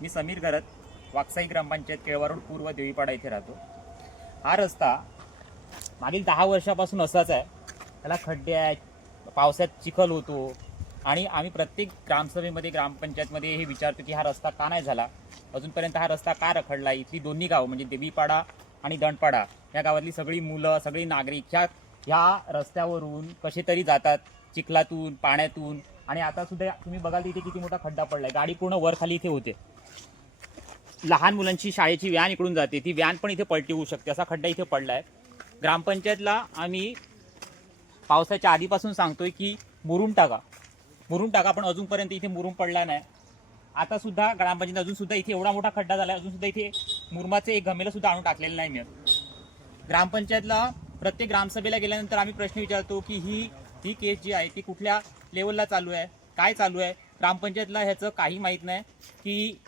मी समीर घरत, वाकसाई ग्रामपंचायत Kelva road पूर्व देवीपाडा इथे राहतो। हा रस्ता मागील 10 वर्षापासून असाच आहे। त्याला खड्डे आहेत, पावसात चिखल होतो आणि आम्ही प्रत्येक ग्रामसभेमध्ये ग्रामपंचायतमध्ये हे विचारतो की हा रस्ता का नाही झाला, अजूनपर्यंत हा रस्ता का रखडला। इथली दोन्ही गावं म्हणजे देवीपाडा आणि दंडपाडा या गावातली सगळी मुलं, सगळी नागरिक ह्या रस्त्यावरून कसे तरी जातात, चिखलातून, पाण्यातून। आणि आता सुद्धा तुम्ही बघाल इथे किती मोठा खड्डा पडलाय, गाडी पूर्ण वर खाली इथे होते। लहान मुलांची शाळेची व्हॅन इकडून जाते, ती व्हॅन पण इथे पलटी होऊ शकते, असा खड्डा इथे पडलाय। ग्रामपंचायतला आम्ही पावसाच्या आधीपासून सांगतोय की मुरुम टाका, पण अजूनपर्यंत इथे मुरुम पडला नाही। आता सुद्धा ग्रामपंचायत अजून सुद्धा इथे एवढा मोठा खड्डा झाला, अजून सुद्धा इथे मुरुमाचे एक गमेला सुद्धा आणून टाकलेलं नाही मिळत। ग्रामपंचायतला प्रत्येक ग्रामसभेला गेल्यानंतर आम्ही प्रश्न विचारतो की ही केस जी आहे ती कुठल्या लेवलला चालू आहे, काय चालू आहे। ग्रामपंचायतला ह्याचं काही माहीत नाही की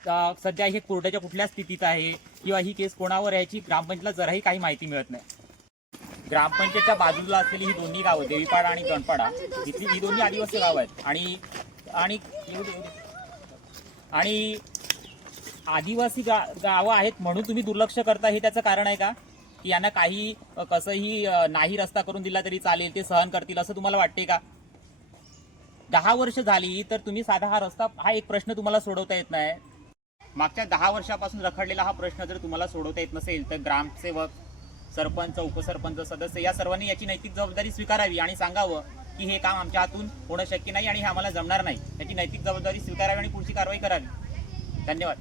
सध्या हे कोर्टाच्या कुठल्या स्थितीत आहे किंवा ही केस कोणावर आहे, याची ग्रामपंचायतला जराही काही माहिती मिळत नाही। ग्रामपंचायतच्या बाजूला असलेली ही दोन्ही गावं देवीपाडा आणि दंडपाडा, इथली ही दोन्ही आदिवासी गावं आहेत आणि आदिवासी गावं आहेत म्हणून तुम्ही दुर्लक्ष करता, हे त्याचं कारण आहे का की यांना काही कसंही नाही रस्ता करून दिला तरी चालेल, ते सहन करतील असं तुम्हाला वाटते का? 10 वर्ष झाली तर तुम्ही साधा हा एक प्रश्न तुम्हाला सोडवता येत नाही। मागच्या 10 वर्षापासून रखडलेला हा प्रश्न जर तुम्हाला सोडवता येत नसेल तर ग्रामसेवक, सरपंच, उपसरपंच, सदस्य या सर्वांनी याची नैतिक जबाबदारी स्वीकारावी आणि सांगावं की हे काम आमच्या हातून होणं शक्य नाही आणि हे आम्हाला जमणार नाही। याची नैतिक जबाबदारी स्वीकारावी आणि पुढची कारवाई करावी। धन्यवाद।